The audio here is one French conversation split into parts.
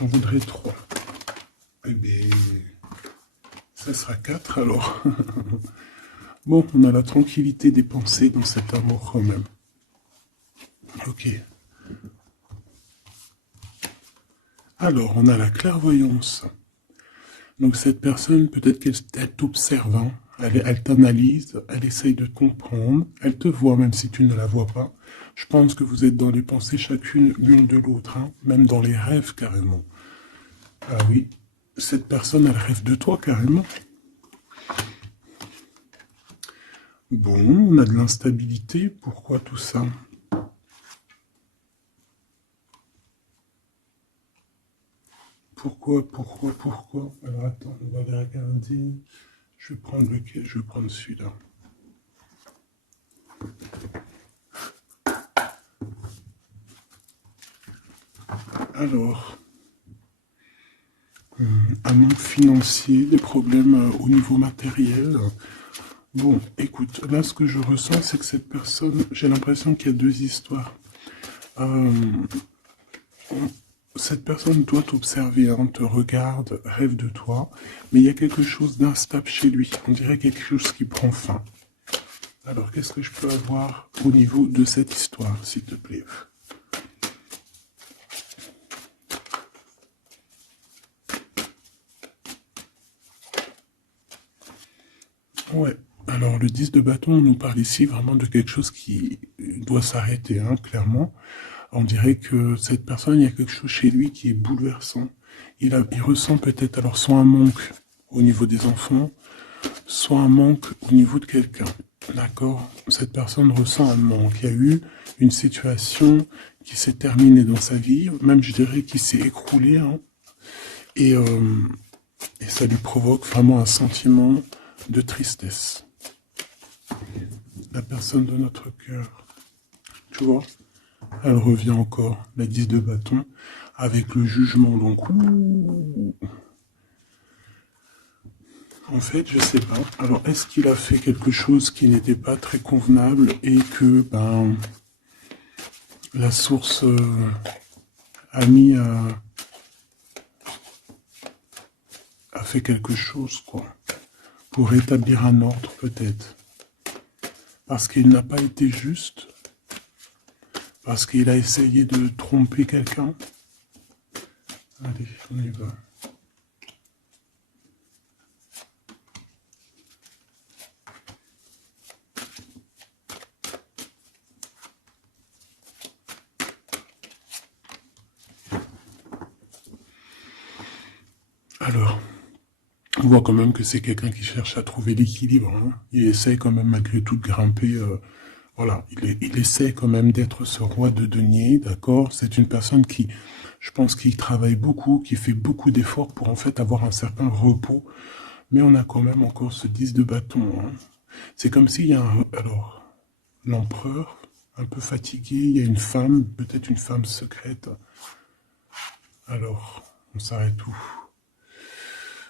J'en voudrais 3. Eh bien, ça sera 4 alors. Bon, on a la tranquillité des pensées dans cet amour quand même. Ok. Alors, on a la clairvoyance. Donc cette personne, peut-être qu'elle t'observe, hein. Elle t'analyse, elle essaye de te comprendre, elle te voit même si tu ne la vois pas. Je pense que vous êtes dans les pensées chacune l'une de l'autre, hein, même dans les rêves carrément. Ah oui, cette personne, elle rêve de toi carrément. Bon, on a de l'instabilité, pourquoi tout ça? Pourquoi? Alors attends, on va les regarder. Je vais prendre lequel? Je vais prendre celui-là. Alors, un manque financier, des problèmes au niveau matériel. Bon, écoute, là, ce que je ressens, c'est que cette personne, j'ai l'impression qu'il y a deux histoires. Euh, Cette personne doit t'observer, hein, te regarde, rêve de toi, mais il y a quelque chose d'instable chez lui. On dirait quelque chose qui prend fin. Alors, qu'est-ce que je peux avoir au niveau de cette histoire, s'il te plaît? Ouais. Alors, le 10 de bâton nous parle ici vraiment de quelque chose qui doit s'arrêter, hein, clairement. On dirait que cette personne, il y a quelque chose chez lui qui est bouleversant. Il ressent peut-être alors soit un manque au niveau des enfants, soit un manque au niveau de quelqu'un. D'accord? Cette personne ressent un manque. Il y a eu une situation qui s'est terminée dans sa vie, même je dirais qui s'est écroulée, hein, et, euh, et ça lui provoque vraiment un sentiment de tristesse. La personne de notre cœur, tu vois, elle revient encore, la 10 de bâton, avec le jugement. Donc, en fait, je sais pas. Alors, est-ce qu'il a fait quelque chose qui n'était pas très convenable et que, ben, la source a mis a fait quelque chose, quoi, pour rétablir un ordre, peut-être. Parce qu'il n'a pas été juste, parce qu'il a essayé de tromper quelqu'un. Allez, on y va. Alors, on voit quand même que c'est quelqu'un qui cherche à trouver l'équilibre, hein. Il essaye quand même malgré tout de grimper. Voilà, il essaie quand même d'être ce roi de denier, d'accord? C'est une personne qui, je pense, qui travaille beaucoup, qui fait beaucoup d'efforts pour en fait avoir un certain repos. Mais on a quand même encore ce 10 de bâton, hein. C'est comme s'il y a un... Alors, l'empereur, un peu fatigué, il y a une femme, peut-être une femme secrète. Alors, on s'arrête où?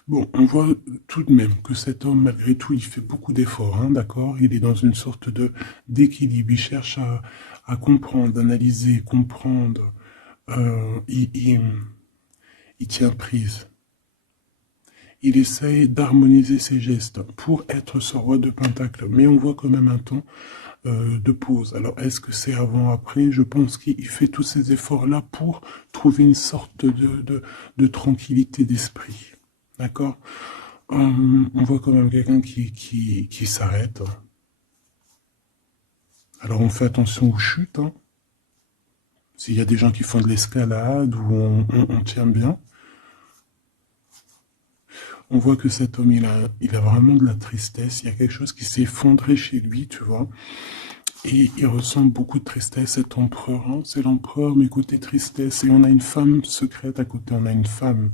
Bon, on voit tout de même que cet homme, malgré tout, il fait beaucoup d'efforts, hein, d'accord? Il est dans une sorte de d'équilibre, il cherche à comprendre, analyser, comprendre. Il tient prise. Il essaye d'harmoniser ses gestes pour être ce roi de Pentacle. Mais on voit quand même un temps de pause. Alors, est-ce que c'est avant, après? Je pense qu'il fait tous ces efforts-là pour trouver une sorte de tranquillité d'esprit. D'accord? On voit quand même quelqu'un qui s'arrête. Alors, on fait attention aux chutes, hein. S'il y a des gens qui font de l'escalade ou on tient bien. On voit que cet homme, il a vraiment de la tristesse. Il y a quelque chose qui s'est effondré chez lui, tu vois. Et il ressent beaucoup de tristesse, cet empereur, hein. C'est l'empereur, mais côté tristesse. Et on a une femme secrète à côté. On a une femme,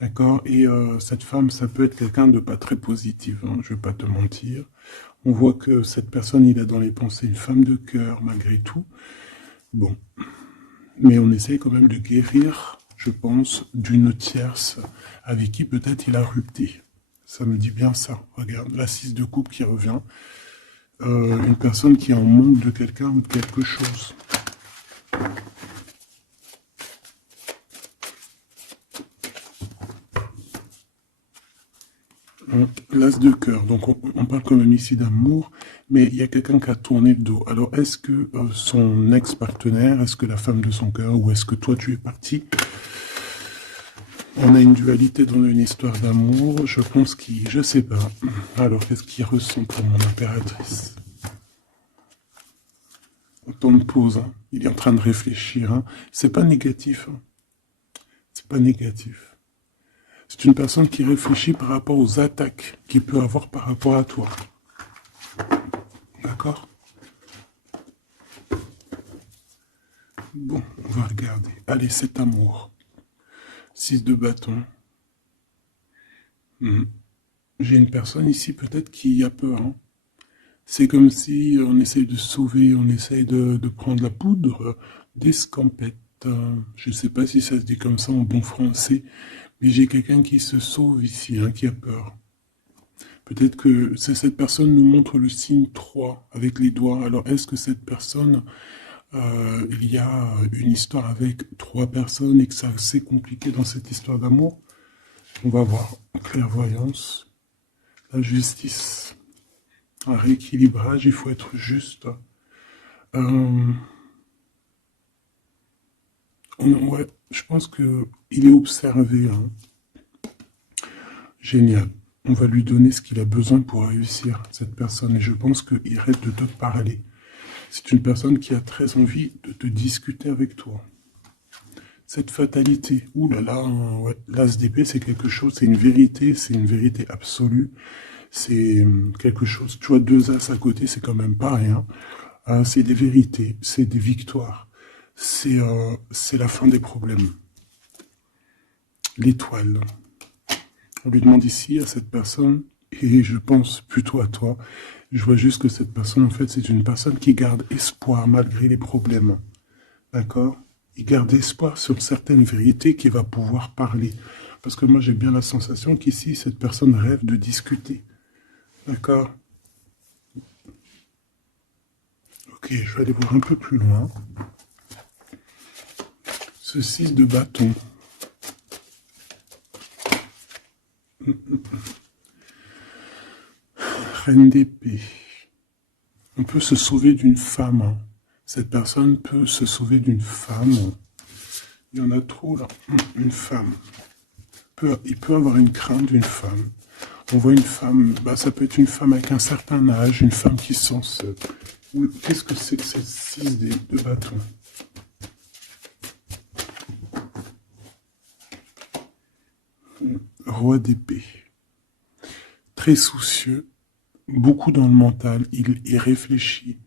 d'accord? Et cette femme, ça peut être quelqu'un de pas très positif, hein, je vais pas te mentir. On voit que cette personne, il a dans les pensées une femme de cœur, malgré tout. Bon. Mais on essaye quand même de guérir, je pense, d'une tierce avec qui peut-être il a rupté. Ça me dit bien ça. Regarde, la 6 de coupe qui revient. Une personne qui est en manque de quelqu'un ou de quelque chose. L'as de cœur, donc on parle quand même ici d'amour, mais il y a quelqu'un qui a tourné le dos. Alors est-ce que son ex-partenaire, est-ce que la femme de son cœur, ou est-ce que toi tu es parti? On a une dualité dans une histoire d'amour, je pense qu'il... Je sais pas. Alors qu'est-ce qu'il ressent pour mon impératrice? Temps de pause, hein. Il est en train de réfléchir. Hein. C'est pas négatif. Hein. C'est pas négatif. C'est une personne qui réfléchit par rapport aux attaques qu'il peut avoir par rapport à toi. D'accord? Bon, on va regarder. Allez, cet amour. 6 de bâton. J'ai une personne ici peut-être qui a peur. Hein. C'est comme si on essaye de sauver, on essaye de prendre la poudre d'escampette. Je ne sais pas si ça se dit comme ça en bon français, mais j'ai quelqu'un qui se sauve ici, hein, qui a peur. Peut-être que cette personne nous montre le signe 3 avec les doigts. Alors est-ce que cette personne, il y a une histoire avec 3 personnes et que c'est assez compliqué dans cette histoire d'amour? On va voir. Clairvoyance, la justice, un rééquilibrage, il faut être juste. Ouais, je pense qu'il est observé. Hein. Génial. On va lui donner ce qu'il a besoin pour réussir, cette personne. Et je pense qu'il rêve de te parler. C'est une personne qui a très envie de te discuter avec toi. Cette fatalité, ouh là là, ouais, l'as d'épée, c'est quelque chose, c'est une vérité absolue. C'est quelque chose, tu vois, 2 as à côté, c'est quand même pas rien. C'est des vérités, c'est des victoires. C'est la fin des problèmes. L'étoile. On lui demande ici à cette personne, et je pense plutôt à toi, je vois juste que cette personne, en fait, c'est une personne qui garde espoir malgré les problèmes. D'accord? Il garde espoir sur certaines vérités qu'il va pouvoir parler. Parce que moi, j'ai bien la sensation qu'ici, cette personne rêve de discuter. D'accord? Ok, je vais aller voir un peu plus loin. Ce 6 de bâton. Reine d'épée. On peut se sauver d'une femme. Hein. Cette personne peut se sauver d'une femme. Il y en a trop là. Une femme. Il peut avoir une crainte d'une femme. On voit une femme, bah, ça peut être une femme avec un certain âge, une femme qui se sent seule. Qu'est-ce que c'est que cette 6 de bâton? Roi d'épée. Très soucieux, beaucoup dans le mental, il réfléchit.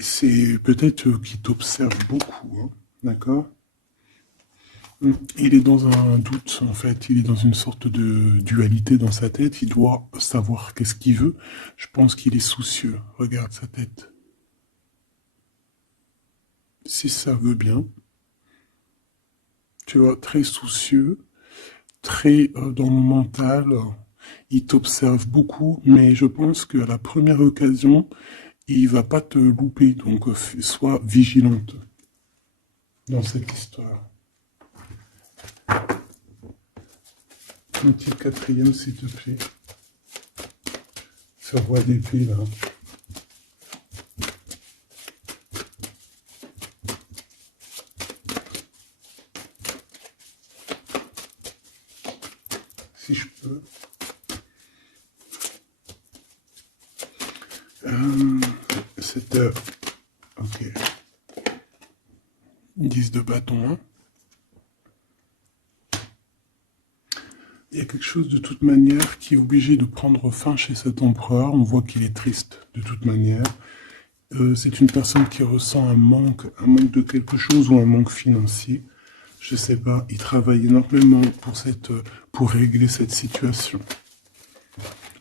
C'est peut-être qu'il t'observe beaucoup, hein, d'accord? Il est dans un doute, en fait, il est dans une sorte de dualité dans sa tête, il doit savoir qu'est-ce qu'il veut. Je pense qu'il est soucieux, regarde sa tête. Si ça veut bien, tu vois, très soucieux, très dans le mental, il t'observe beaucoup, mais je pense qu'à la première occasion, il va pas te louper, donc sois vigilante dans cette histoire. Un petit 4e, s'il te plaît. Ce roi d'épée, là. Si je peux. Cette... ok. 10 de bâton, hein. Il y a quelque chose de toute manière qui est obligé de prendre fin chez cet empereur. On voit qu'il est triste de toute manière. C'est une personne qui ressent un manque de quelque chose ou un manque financier. Je sais pas, il travaille énormément pour régler cette situation.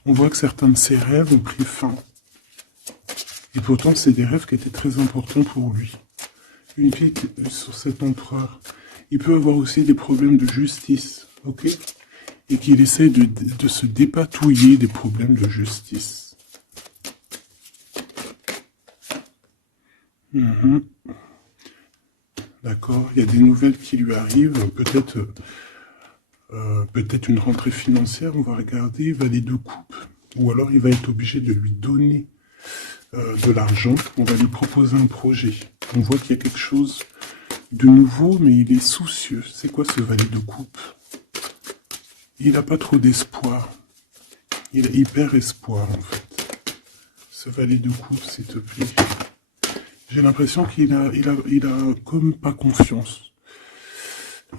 On voit que certains de ses rêves ont pris fin. Et pourtant, c'est des rêves qui étaient très importants pour lui. Une pique sur cet empereur. Il peut avoir aussi des problèmes de justice, ok? Et qu'il essaie de se dépatouiller des problèmes de justice. d'accord? Il y a des nouvelles qui lui arrivent, peut-être une rentrée financière, on va regarder, valet de coupe. Ou alors il va être obligé de lui donner de l'argent, on va lui proposer un projet. On voit qu'il y a quelque chose de nouveau, mais il est soucieux. C'est quoi ce valet de coupe? Il n'a pas trop d'espoir. Il perd espoir, en fait. Ce valet de coupe, s'il te plaît. J'ai l'impression qu'il a comme pas confiance.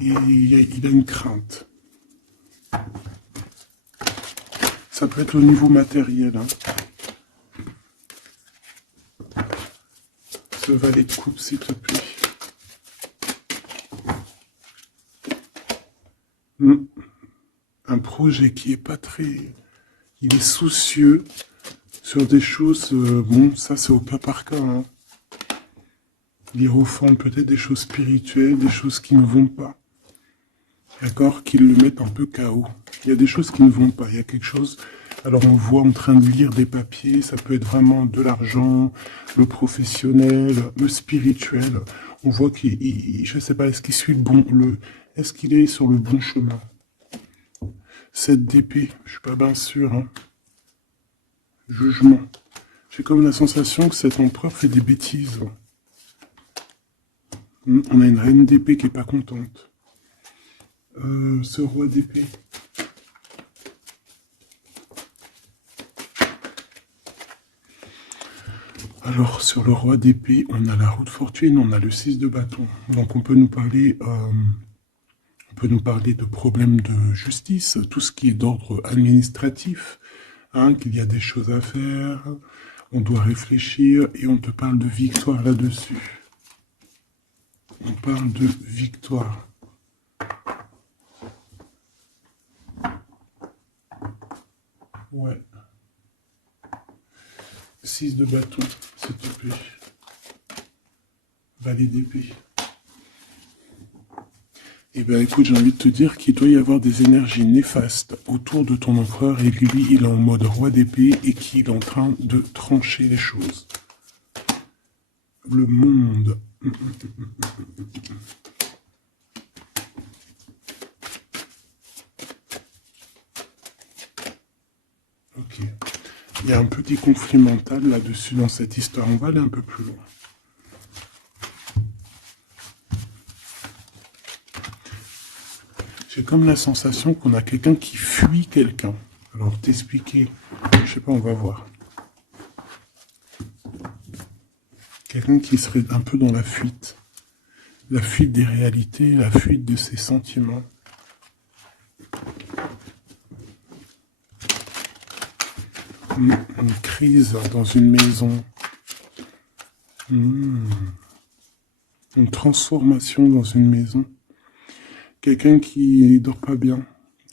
Il a une crainte. Ça peut être au niveau matériel. Hein. Ce valet de coupe, s'il te plaît. Un projet qui est pas très... Il est soucieux sur des choses... bon, ça c'est au cas par cas. Hein. L'hiérophante, peut-être des choses spirituelles, des choses qui ne vont pas. D'accord? Qui le mettent un peu KO. Il y a des choses qui ne vont pas. Il y a quelque chose... Alors on le voit en train de lire des papiers, ça peut être vraiment de l'argent, le professionnel, le spirituel. On voit qu'il, je sais pas, est-ce qu'il suit est-ce qu'il est sur le bon chemin? Cette d'épée, je suis pas bien sûr. Hein. Jugement. J'ai comme la sensation que cet empereur fait des bêtises. On a une reine d'épée qui est pas contente. Ce roi d'épée. Alors, sur le roi d'épée, on a la roue de fortune, on a le 6 de bâton. Donc, on peut nous parler de problèmes de justice, tout ce qui est d'ordre administratif, hein, qu'il y a des choses à faire, on doit réfléchir, et on te parle de victoire là-dessus. On parle de victoire. Ouais. 6 de bâton, s'il te plaît. Valet d'épée. Eh bien, écoute, j'ai envie de te dire qu'il doit y avoir des énergies néfastes autour de ton empereur et lui, il est en mode roi d'épée et qu'il est en train de trancher les choses. Le monde. Ok. Il y a un petit conflit mental là-dessus dans cette histoire. On va aller un peu plus loin. J'ai comme la sensation qu'on a quelqu'un qui fuit quelqu'un. Alors, t'expliquer, je sais pas, on va voir. Quelqu'un qui serait un peu dans la fuite. La fuite des réalités, la fuite de ses sentiments. Une crise dans une maison. Une transformation dans une maison. Quelqu'un qui dort pas bien.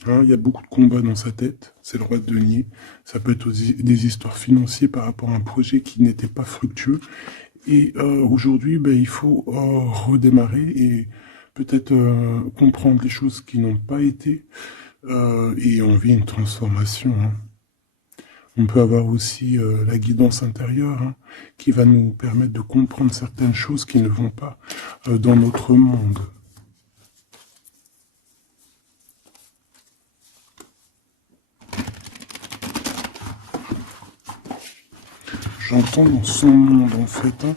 Hein, il y a beaucoup de combats dans sa tête. C'est le roi de denier. Ça peut être aussi des histoires financières par rapport à un projet qui n'était pas fructueux. Et aujourd'hui, ben, il faut redémarrer et peut-être comprendre les choses qui n'ont pas été. Et on vit une transformation. Hein. On peut avoir aussi la guidance intérieure hein, qui va nous permettre de comprendre certaines choses qui ne vont pas dans notre monde. J'entends dans son monde en fait. Hein.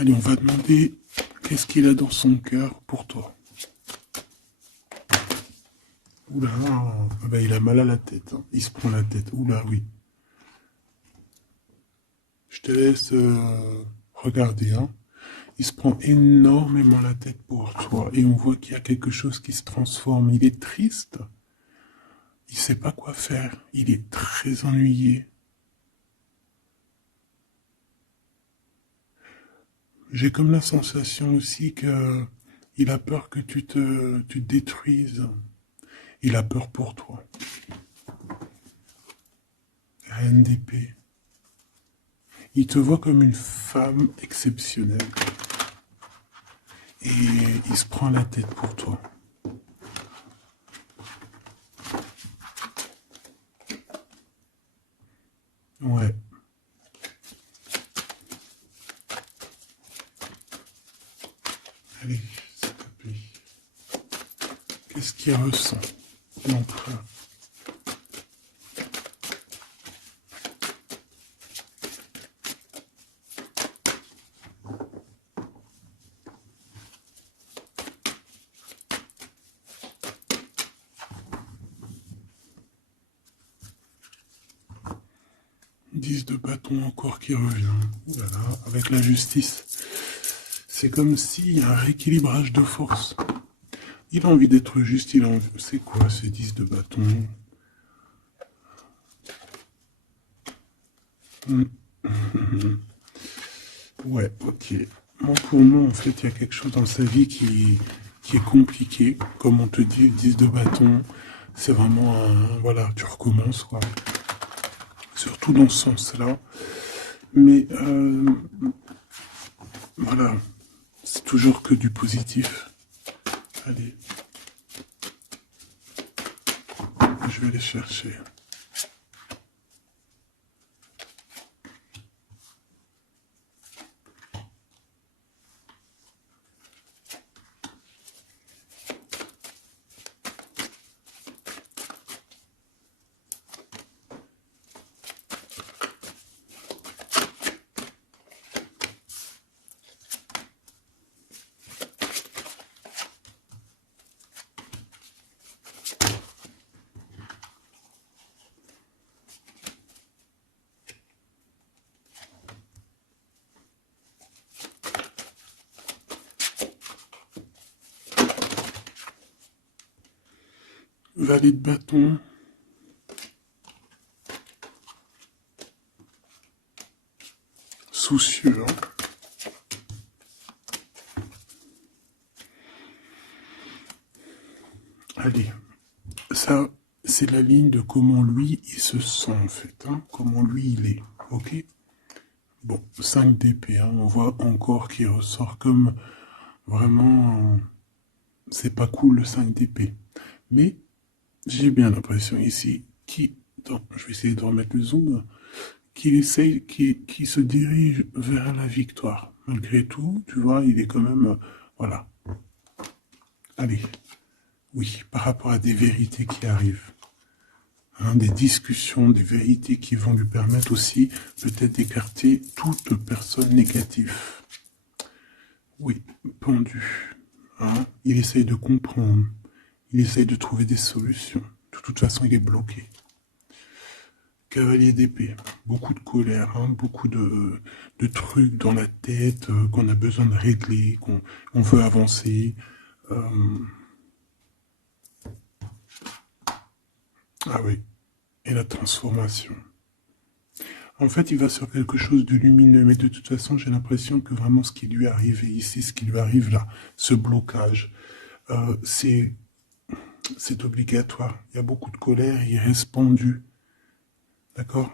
Allez, on va demander qu'est-ce qu'il a dans son cœur pour toi. Oula, ah bah, il a mal à la tête, hein. Il se prend la tête. Oula, oui. Je te laisse regarder, hein. Il se prend énormément la tête pour toi. Et on voit qu'il y a quelque chose qui se transforme. Il est triste. Il sait pas quoi faire. Il est très ennuyé. J'ai comme la sensation aussi que il a peur que tu te détruises. Il a peur pour toi. Reine d'épée. Il te voit comme une femme exceptionnelle. Et il se prend la tête pour toi. Ouais. Allez, s'il te plaît. Qu'est-ce qu'il ressent, l'empereur? Dix de bâton encore qui revient. Ouh là là, avec la justice. C'est comme s'il y a un rééquilibrage de force. Il a envie d'être juste, il a envie... C'est quoi ces 10 de bâton? Ouais, ok. Moi, pour moi, en fait, il y a quelque chose dans sa vie qui est compliqué. Comme on te dit, 10 de bâton, c'est vraiment un... Voilà, tu recommences, quoi. Surtout dans ce sens-là. Mais, voilà, c'est toujours que du positif. Allez, je vais aller chercher. Valet de bâton. Soucieux, hein. Allez, ça, c'est la ligne de comment lui, il se sent, en fait, hein. Comment lui, il est, ok? Bon, 5 d'épée, hein. On voit encore qu'il ressort comme vraiment... C'est pas cool, le 5 d'épée. Mais j'ai bien l'impression ici qu'il... Attends, je vais essayer de remettre le zoom. Qu'il essaye, qu'il se dirige vers la victoire. Malgré tout, tu vois, il est quand même... voilà. Allez. Oui, par rapport à des vérités qui arrivent. Hein, des discussions, des vérités qui vont lui permettre aussi peut-être d'écarter toute personne négative. Oui, pendu. Hein, il essaye de comprendre. Il essaye de trouver des solutions. De toute façon, il est bloqué. Cavalier d'épée. Beaucoup de colère, hein, beaucoup de trucs dans la tête qu'on a besoin de régler, qu'on veut avancer. Ah oui, et la transformation. En fait, il va sur quelque chose de lumineux, mais de toute façon, j'ai l'impression que vraiment ce qui lui arrive ici, ce qui lui arrive là, ce blocage, c'est obligatoire. Il y a beaucoup de colère, il reste pendu. D'accord?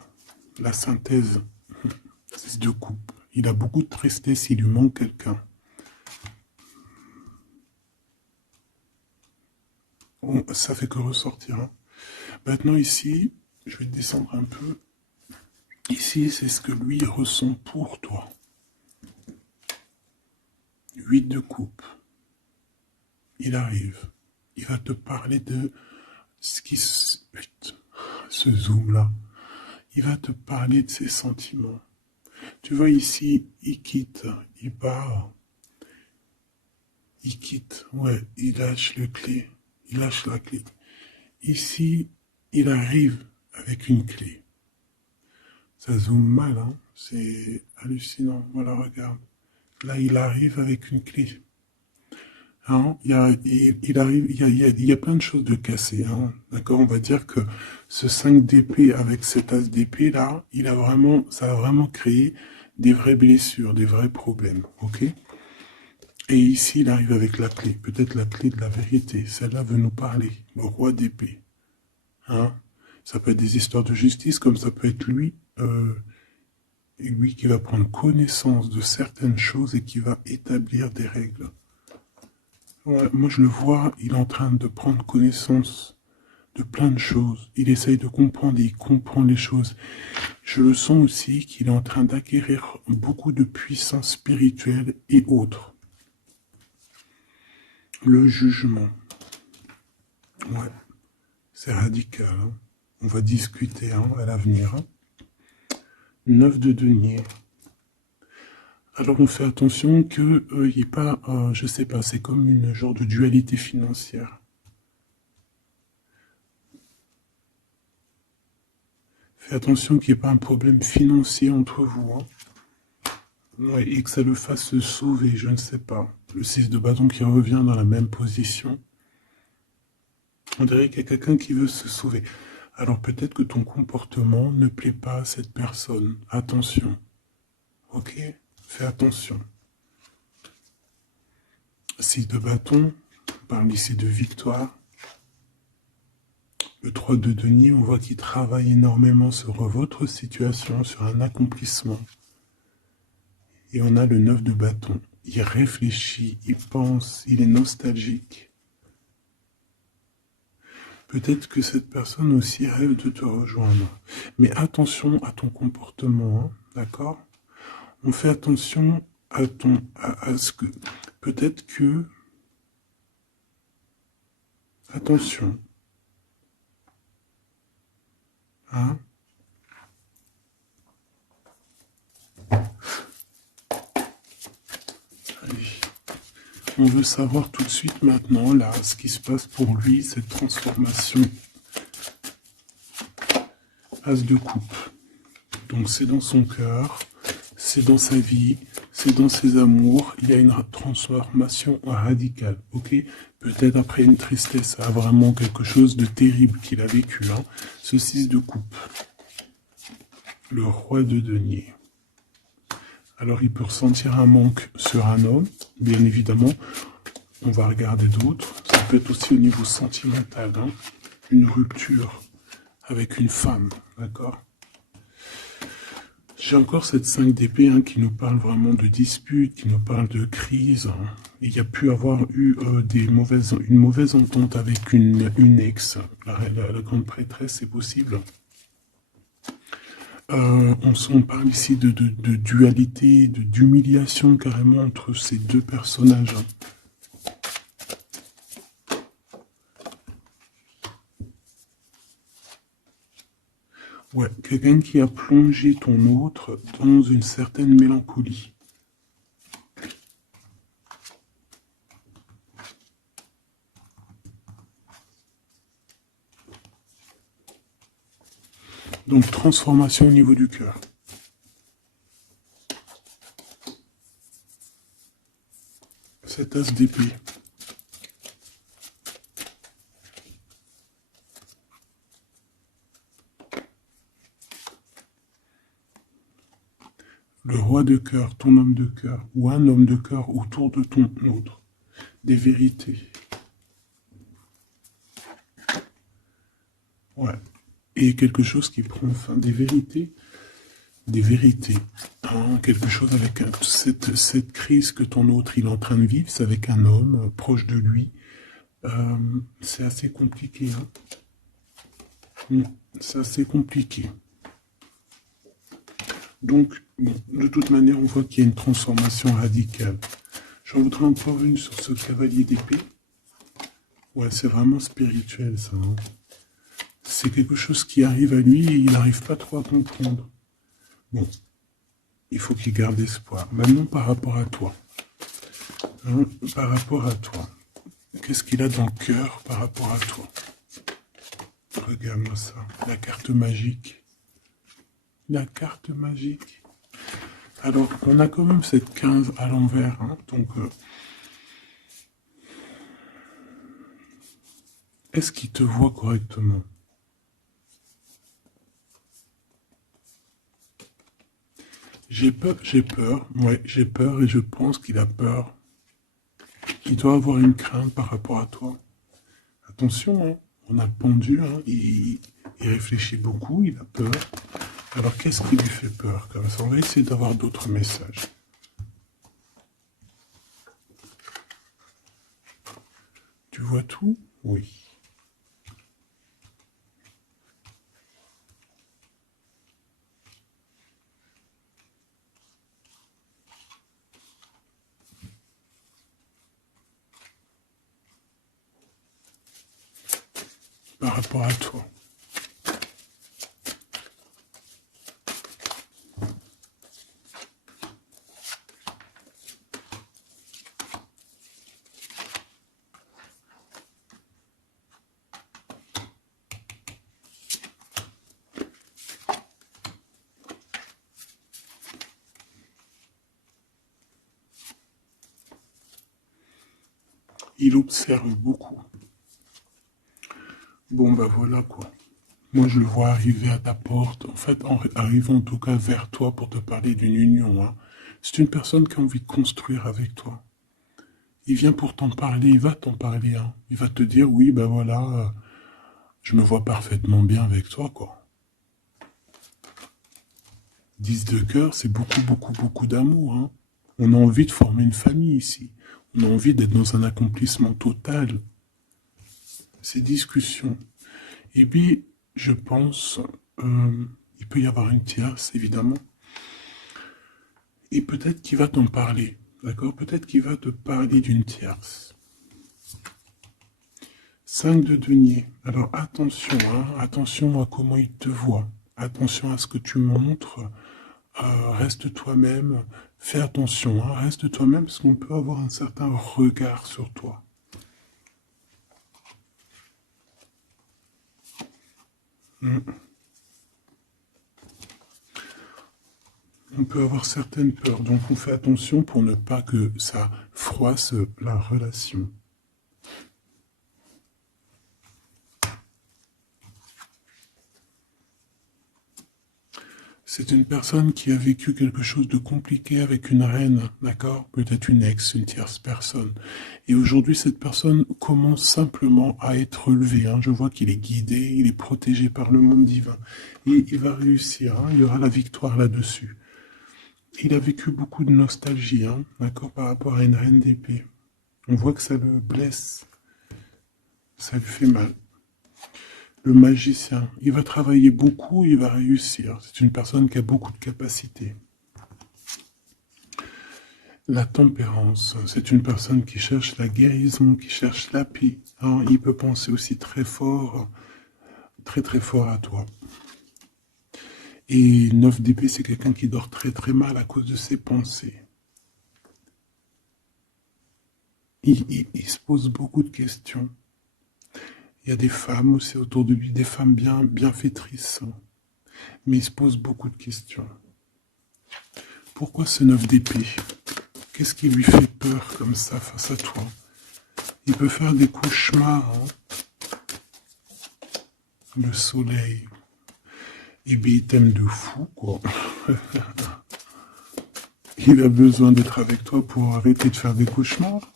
La synthèse, c'est de coupe. Il a beaucoup de tristesse, il lui manque quelqu'un. Ça fait que ressortir. Hein. Maintenant ici, je vais descendre un peu. Ici, c'est ce que lui ressent pour toi. 8 de coupe. Il arrive. Il va te parler de ce qui se... Ce zoom-là. Il va te parler de ses sentiments. Tu vois ici, il quitte, il part. Il quitte, ouais, il lâche le clé. Il lâche la clé. ici, il arrive avec une clé. Ça zoome mal, hein, c'est hallucinant. Voilà, regarde. Là, il arrive avec une clé. Hein, il arrive, il y a plein de choses de cassées. Hein, d'accord, on va dire que ce 5 d'épée avec cet as d'épée là, ça a vraiment créé des vraies blessures, des vrais problèmes. Ok. Et ici, il arrive avec la clé, peut-être la clé de la vérité. Celle-là veut nous parler, le roi d'épée. Hein, ça peut être des histoires de justice, comme ça peut être lui qui va prendre connaissance de certaines choses et qui va établir des règles. Ouais, moi, je le vois, il est en train de prendre connaissance de plein de choses. Il essaye de comprendre et il comprend les choses. Je le sens aussi qu'il est en train d'acquérir beaucoup de puissance spirituelle et autres. Le jugement. Ouais, c'est radical. Hein. On va discuter hein, à l'avenir. Hein. 9 de denier. Alors on fait attention qu'il n'y ait pas, je sais pas, c'est comme une genre de dualité financière. Fais attention qu'il n'y ait pas un problème financier entre vous. Hein. Ouais, et que ça le fasse se sauver, je ne sais pas. Le 6 de bâton qui revient dans la même position. On dirait qu'il y a quelqu'un qui veut se sauver. Alors peut-être que ton comportement ne plaît pas à cette personne. Attention. Ok? Fais attention. 6 de bâton, on parle ici de victoire. Le 3 de denier, on voit qu'il travaille énormément sur votre situation, sur un accomplissement. Et on a le 9 de bâton. Il réfléchit, il pense, il est nostalgique. Peut-être que cette personne aussi rêve de te rejoindre. Mais attention à ton comportement, hein, d'accord? On fait attention à ce que... Peut-être que... Attention. Hein? Allez. On veut savoir tout de suite maintenant, là, ce qui se passe pour lui, cette transformation. As de coupe. Donc c'est dans son cœur, c'est dans sa vie, c'est dans ses amours. Il y a une transformation radicale, ok? Peut-être après une tristesse, vraiment quelque chose de terrible qu'il a vécu. Hein. Ce 6 de coupe. Le roi de denier. Alors il peut ressentir un manque sur un homme, bien évidemment. On va regarder d'autres. Ça peut être aussi au niveau sentimental, hein, une rupture avec une femme, d'accord? J'ai encore cette 5 d'épée hein, qui nous parle vraiment de dispute, qui nous parle de crise. Hein. Il y a pu avoir eu une mauvaise entente avec une ex. La grande prêtresse, c'est possible. On parle ici de dualité, d'humiliation carrément entre ces deux personnages. Ouais, quelqu'un qui a plongé ton autre dans une certaine mélancolie. Donc, transformation au niveau du cœur. Cet as d'épée. Le roi de cœur, ton homme de cœur, ou un homme de cœur autour de ton autre. Des vérités. Ouais. Et quelque chose qui prend fin. Des vérités. Des vérités. Hein, quelque chose avec cette crise que ton autre il est en train de vivre, c'est avec un homme proche de lui. C'est assez compliqué. Hein. C'est assez compliqué. Donc, bon, de toute manière, on voit qu'il y a une transformation radicale. J'en voudrais encore une sur ce cavalier d'épée. Ouais, c'est vraiment spirituel, ça. Hein. C'est quelque chose qui arrive à lui et il n'arrive pas trop à comprendre. Bon, il faut qu'il garde espoir. Maintenant, par rapport à toi. Hein, par rapport à toi. Qu'est-ce qu'il a dans le cœur par rapport à toi? Regarde-moi ça, la carte magique. La carte magique. Alors, on a quand même cette 15 à l'envers, hein, donc est-ce qu'il te voit correctement? Ouais, j'ai peur et je pense qu'il a peur. Il doit avoir une crainte par rapport à toi. Attention, hein, on a le pendu, hein, il réfléchit beaucoup, il a peur. Alors qu'est-ce qui lui fait peur comme ça? On va essayer d'avoir d'autres messages. Tu vois tout? Oui. Par rapport à toi. Il observe beaucoup. Bon, bah voilà quoi. Moi, je le vois arriver à ta porte, en fait, arrivant en tout cas vers toi pour te parler d'une union, hein. C'est une personne qui a envie de construire avec toi. Il vient pour t'en parler, il va t'en parler, hein. Il va te dire, oui, ben voilà, je me vois parfaitement bien avec toi, quoi. 10 de cœur, c'est beaucoup, beaucoup, beaucoup d'amour, hein. On a envie de former une famille ici. On a envie d'être dans un accomplissement total. Ces discussions. Et puis, je pense, il peut y avoir une tierce, évidemment. Et peut-être qu'il va t'en parler, d'accord? Peut-être qu'il va te parler d'une tierce. 5 de denier. Alors attention, hein, attention à comment il te voit. Attention à ce que tu montres. Reste toi-même. Fais attention, hein, reste toi-même parce qu'on peut avoir un certain regard sur toi. On peut avoir certaines peurs, donc on fait attention pour ne pas que ça froisse la relation. C'est une personne qui a vécu quelque chose de compliqué avec une reine, d'accord? Peut-être une ex, une tierce personne. Et aujourd'hui, cette personne commence simplement à être relevée, hein. Je vois qu'il est guidé, il est protégé par le monde divin. Et il va réussir, hein. Il y aura la victoire là-dessus. Il a vécu beaucoup de nostalgie, hein, d'accord, par rapport à une reine d'épée. On voit que ça le blesse, ça lui fait mal. Le magicien, il va travailler beaucoup, il va réussir. C'est une personne qui a beaucoup de capacités. La tempérance, c'est une personne qui cherche la guérison, qui cherche la paix. Hein, il peut penser aussi très fort, très très fort à toi. Et 9 d'épée, c'est quelqu'un qui dort très très mal à cause de ses pensées. Il se pose beaucoup de questions. Il y a des femmes aussi autour de lui, des femmes bienfaitrices. Mais il se pose beaucoup de questions. Pourquoi ce 9 d'épée? Qu'est-ce qui lui fait peur comme ça face à toi? Il peut faire des cauchemars, hein. Le soleil. Eh bien, il t'aime de fou, quoi. Il a besoin d'être avec toi pour arrêter de faire des cauchemars.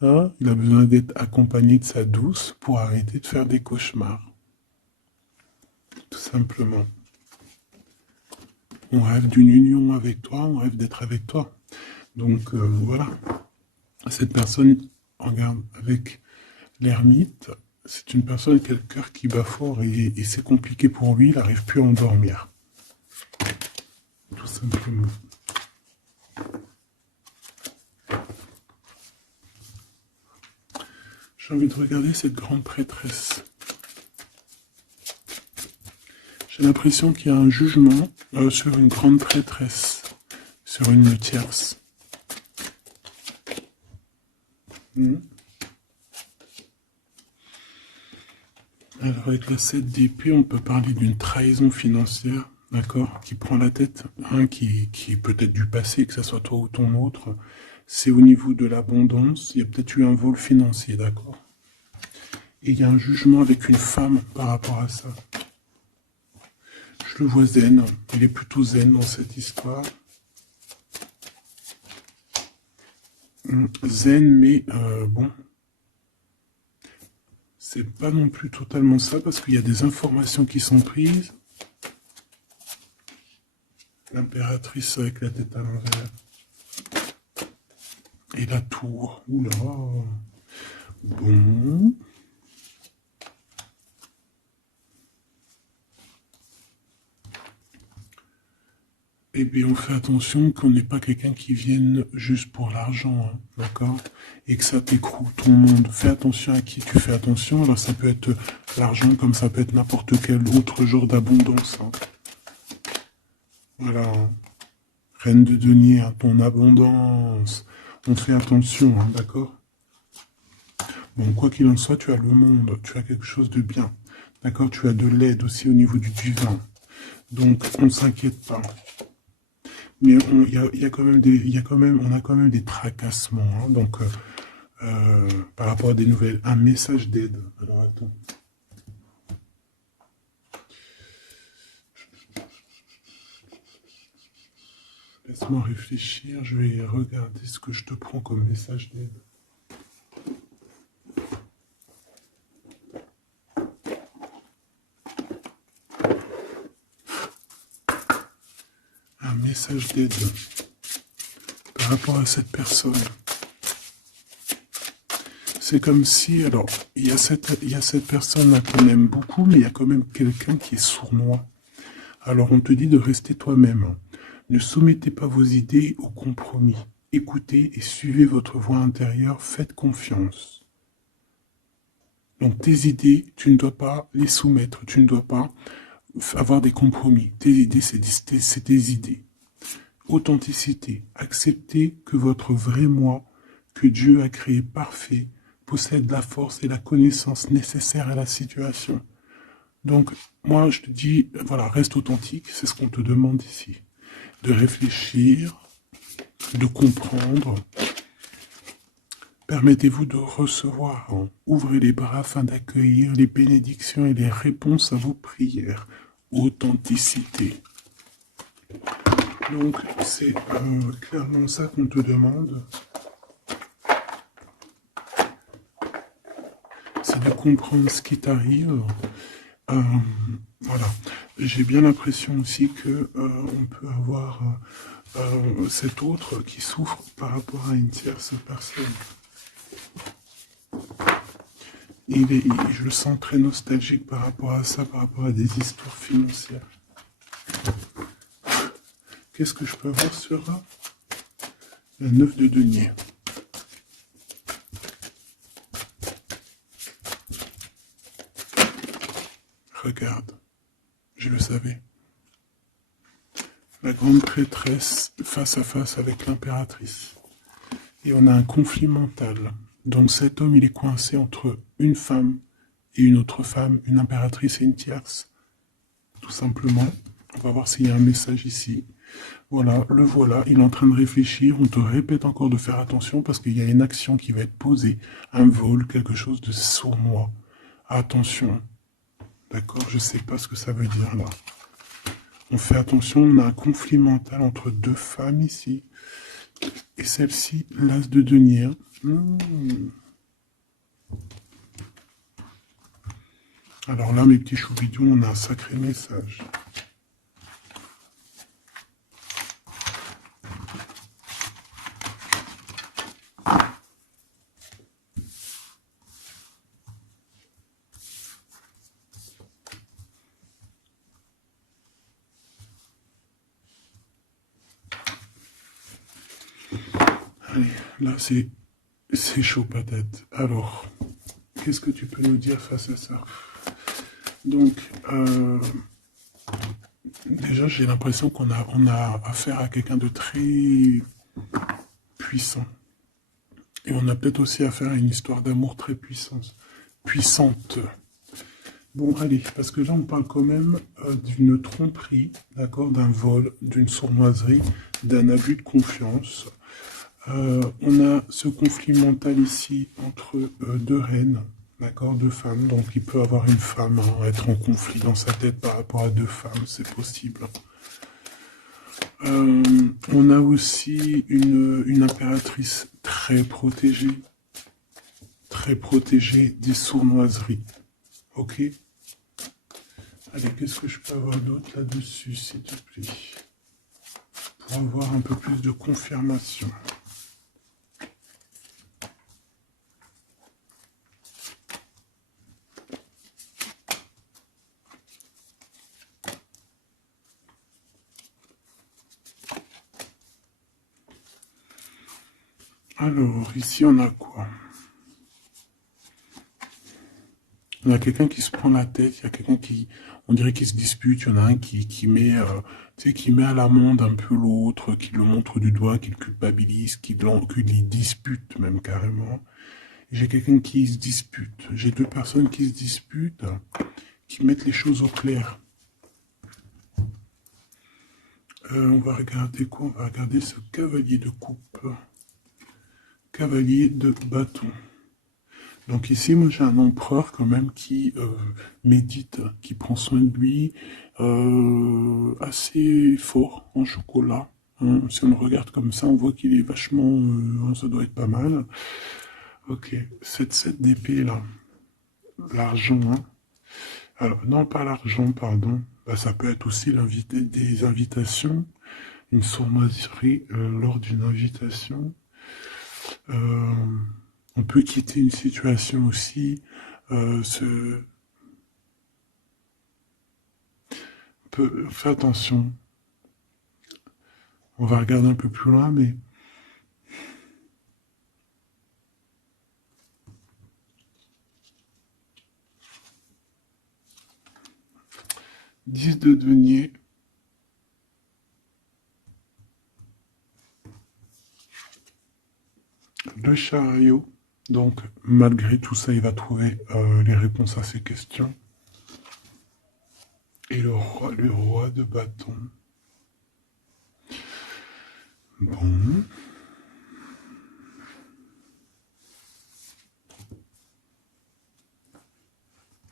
Hein? Il a besoin d'être accompagné de sa douce pour arrêter de faire des cauchemars. Tout simplement. On rêve d'une union avec toi, on rêve d'être avec toi. Donc voilà. Cette personne, regarde, avec l'ermite, c'est une personne qui a le cœur qui bat fort et c'est compliqué pour lui, il n'arrive plus à endormir. Tout simplement. J'ai envie de regarder cette grande prêtresse. J'ai l'impression qu'il y a un jugement sur une grande prêtresse, sur une tierce. Alors avec la 7 d'épée, on peut parler d'une trahison financière, d'accord, qui prend la tête, hein, qui est peut-être du passé, que ce soit toi ou ton autre. C'est au niveau de l'abondance, il y a peut-être eu un vol financier, d'accord. Et il y a un jugement avec une femme par rapport à ça. Je le vois zen, il est plutôt zen dans cette histoire. Zen, mais bon, c'est pas non plus totalement ça, parce qu'il y a des informations qui sont prises. L'impératrice avec la tête à l'envers. Et la tour. Oula. Bon. Eh bien, on fait attention qu'on n'ait pas quelqu'un qui vienne juste pour l'argent, hein, d'accord? Et que ça t'écroule ton monde. Fais attention à qui tu fais attention. Alors, ça peut être l'argent comme ça peut être n'importe quel autre genre d'abondance. Hein. Voilà. Hein. Reine de denier, hein, ton abondance. On fait attention, hein, d'accord? Bon, quoi qu'il en soit, tu as le monde. Tu as quelque chose de bien. D'accord? Tu as de l'aide aussi au niveau du divin. Donc, on ne s'inquiète pas. Mais y a quand même on a quand même des tracassements. Hein, donc, par rapport à des nouvelles, un message d'aide. Alors, attends. Laisse-moi réfléchir. Je vais regarder ce que je te prends comme message d'aide. Un message d'aide par rapport à cette personne. C'est comme si, alors, il y a cette personne-là qu'on aime beaucoup, mais il y a quand même quelqu'un qui est sournois. Alors, on te dit de rester toi-même. Ne soumettez pas vos idées au compromis. Écoutez et suivez votre voix intérieure, faites confiance. Donc, tes idées, tu ne dois pas les soumettre, tu ne dois pas avoir des compromis. Tes idées, c'est tes idées. Authenticité. Acceptez que votre vrai moi, que Dieu a créé parfait, possède la force et la connaissance nécessaires à la situation. Donc, moi, je te dis, voilà, reste authentique, c'est ce qu'on te demande ici. De réfléchir, de comprendre. Permettez-vous de recevoir. Hein. Ouvrez les bras afin d'accueillir les bénédictions et les réponses à vos prières. Authenticité. Donc, c'est clairement ça qu'on te demande. C'est de comprendre ce qui t'arrive. Voilà. J'ai bien l'impression aussi que on peut avoir cet autre qui souffre par rapport à une tierce personne. Je le sens très nostalgique par rapport à ça, par rapport à des histoires financières. Qu'est-ce que je peux avoir sur la 9 de denier? Regarde, je le savais. La grande prêtresse face à face avec l'impératrice. Et on a un conflit mental. Donc cet homme, il est coincé entre une femme et une autre femme, une impératrice et une tierce. Tout simplement. On va voir s'il y a un message ici. Voilà, le voilà, il est en train de réfléchir. On te répète encore de faire attention parce qu'il y a une action qui va être posée. Un vol, quelque chose de sournois. Attention. D'accord, je ne sais pas ce que ça veut dire là. On fait attention, on a un conflit mental entre deux femmes ici. Et celle-ci, l'as de denier. Alors là, mes petits choubidous, on a un sacré message. Allez, là, c'est chaud patate. Alors, qu'est-ce que tu peux nous dire face à ça? Donc, déjà, j'ai l'impression qu'on a affaire à quelqu'un de très puissant. Et on a peut-être aussi affaire à une histoire d'amour très puissante. Bon, allez, parce que là, on parle quand même d'une tromperie, d'accord, d'un vol, d'une sournoiserie, d'un abus de confiance. On a ce conflit mental ici entre deux reines, d'accord, deux femmes. Donc, il peut avoir une femme, hein, être en conflit dans sa tête par rapport à deux femmes, c'est possible. On a aussi une impératrice très protégée des sournoiseries. Ok? Allez, qu'est-ce que je peux avoir d'autre là-dessus, s'il te plaît? Pour avoir un peu plus de confirmation. Alors, ici, on a quoi? Il y a quelqu'un qui se prend la tête, il y a quelqu'un qui, on dirait qu'il se dispute, il y en a un qui met, tu sais, qui met à l'amende un peu l'autre, qui le montre du doigt, qui le culpabilise, qui les dispute même carrément. J'ai quelqu'un qui se dispute. J'ai deux personnes qui se disputent, qui mettent les choses au clair. On va regarder quoi? On va regarder ce cavalier de coupe. Cavalier de bâton. Donc ici, moi j'ai un empereur quand même qui médite, qui prend soin de lui, assez fort en chocolat. Hein. Si on le regarde comme ça, on voit qu'il est vachement... ça doit être pas mal. Ok, cette 7 d'épée là, l'argent. Hein. Alors, non, pas l'argent, pardon. Bah, ça peut être aussi des invitations, une sournoiserie lors d'une invitation. Euh, on peut quitter une situation aussi. Se Fais attention. On va regarder un peu plus loin, mais 10 de denier. Le chariot. Donc, malgré tout ça, il va trouver les réponses à ses questions. Et le roi de bâton. Bon.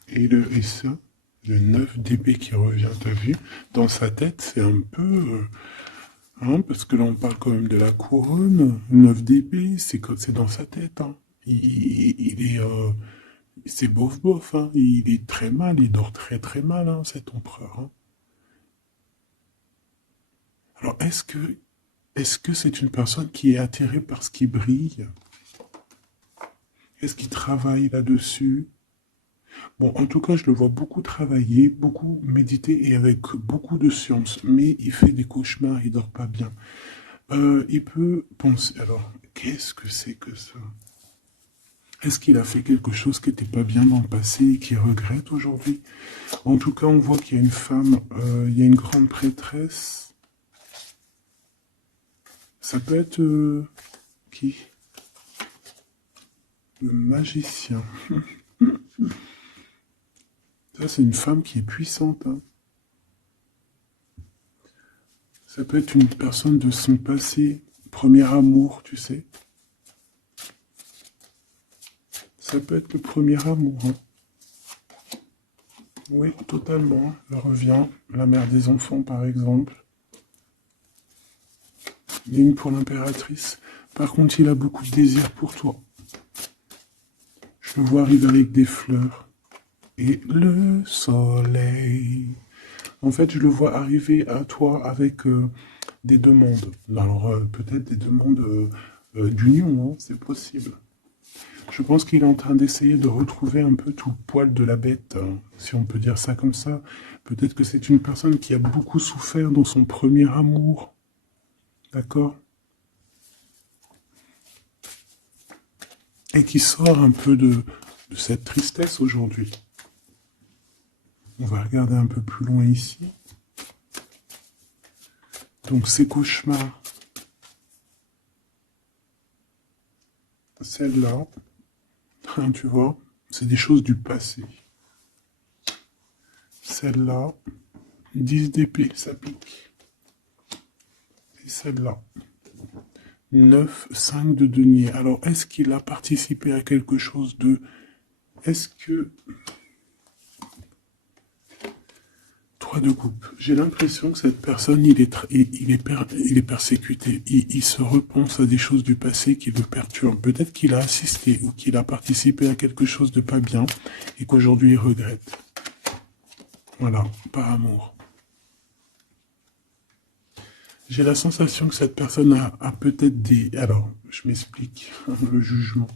Et ça, le 9 d'épée qui revient, t'as vu? Dans sa tête, c'est un peu... hein, parce que là, on parle quand même de la couronne. 9 d'épée, c'est dans sa tête. Hein. Il est... c'est bof bof, hein. Il est très mal, il dort très mal, hein, cet empereur. Hein. Alors, est-ce que c'est une personne qui est attirée par ce qui brille? Est-ce qu'il travaille là-dessus? Bon, en tout cas, je le vois beaucoup travailler, beaucoup méditer et avec beaucoup de science, mais il fait des cauchemars, il dort pas bien. Il peut penser. Alors, qu'est-ce que c'est que ça? Est-ce qu'il a fait quelque chose qui n'était pas bien dans le passé et qu'il regrette aujourd'hui? En tout cas, on voit qu'il y a une femme, il y a une grande prêtresse. Ça peut être qui? Le magicien. Ça, c'est une femme qui est puissante. Hein. Ça peut être une personne de son passé, premier amour, tu sais. Ça peut être le premier amour. Hein. Oui, totalement. Elle revient. La mère des enfants, par exemple. Il y a une pour l'impératrice. Par contre, il a beaucoup de désir pour toi. Je le vois arriver avec des fleurs. Et le soleil. En fait, je le vois arriver à toi avec des demandes. Alors, peut-être des demandes d'union, hein, c'est possible. Je pense qu'il est en train d'essayer de retrouver un peu tout le poil de la bête, hein, si on peut dire ça comme ça. Peut-être que c'est une personne qui a beaucoup souffert dans son premier amour. D'accord? Et qui sort un peu de cette tristesse aujourd'hui. On va regarder un peu plus loin ici. Donc ces cauchemars, celle-là, hein, tu vois, c'est des choses du passé. celle-là, 10 d'épée, ça pique. Et celle-là, 9, 5 de denier. Alors, est-ce qu'il a participé à quelque chose de... Est-ce que... 3 de coupe. J'ai l'impression que cette personne, il est persécuté. Il se repense à des choses du passé qui le perturbent. Peut-être qu'il a assisté ou qu'il a participé à quelque chose de pas bien et qu'aujourd'hui il regrette. Voilà, par amour. J'ai la sensation que cette personne a peut-être des... Alors, je m'explique, le jugement.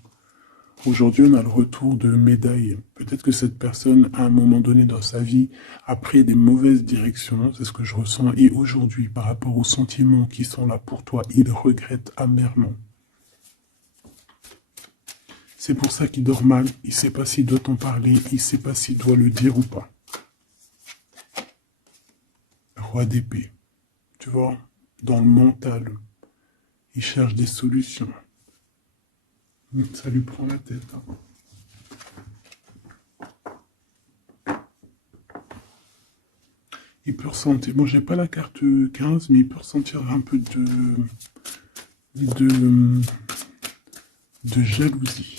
Aujourd'hui, on a le retour de médaille. Peut-être que cette personne, à un moment donné dans sa vie, a pris des mauvaises directions, c'est ce que je ressens, et aujourd'hui, par rapport aux sentiments qui sont là pour toi, il regrette amèrement. C'est pour ça qu'il dort mal, il ne sait pas s'il doit t'en parler, il ne sait pas s'il doit le dire ou pas. Roi d'épée, tu vois, dans le mental, il cherche des solutions. Ça lui prend la tête. Hein. Il peut ressentir, bon j'ai pas la carte 15, mais il peut ressentir un peu de jalousie.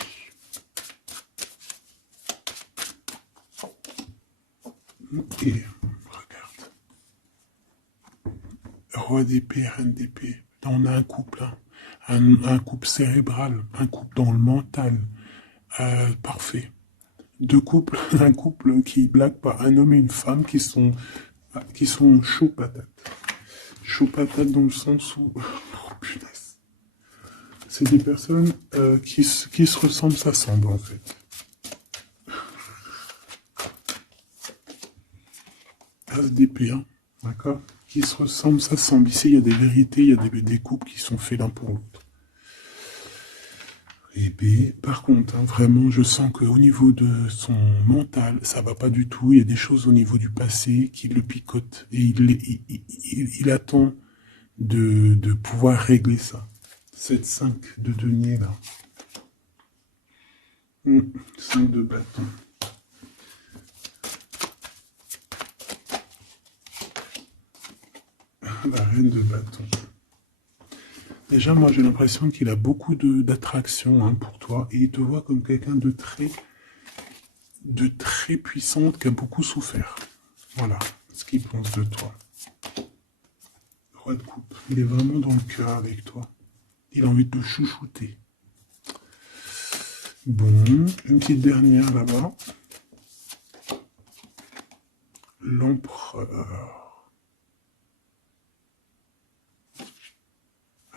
Et regarde. Roi d'épée, reine d'épée. Là on a un couple, hein. Un couple cérébral, un couple dans le mental. Parfait. Deux couples, un couple qui blague pas, un homme et une femme qui sont chauds patates. Chaud patate dans le sens où... Oh punaise. C'est des personnes qui se ressemblent, s'assemblent en fait. As d'épée, hein, d'accord. Qui se ressemblent, s'assemblent. Ici, il y a des vérités, il y a des couples qui sont faits l'un pour l'autre. Épée. Par contre, hein, vraiment, je sens qu'au niveau de son mental, ça va pas du tout. Il y a des choses au niveau du passé qui le picotent. Et il attend de pouvoir régler ça. 7-5 de denier, là. 5 de bâton. La reine de bâton. Déjà, moi, j'ai l'impression qu'il a beaucoup d'attraction hein, pour toi. Et il te voit comme quelqu'un de très puissante qui a beaucoup souffert. Voilà ce qu'il pense de toi. Roi de coupe. Il est vraiment dans le cœur avec toi. Il a envie de te chouchouter. Bon, une petite dernière là-bas. L'empereur.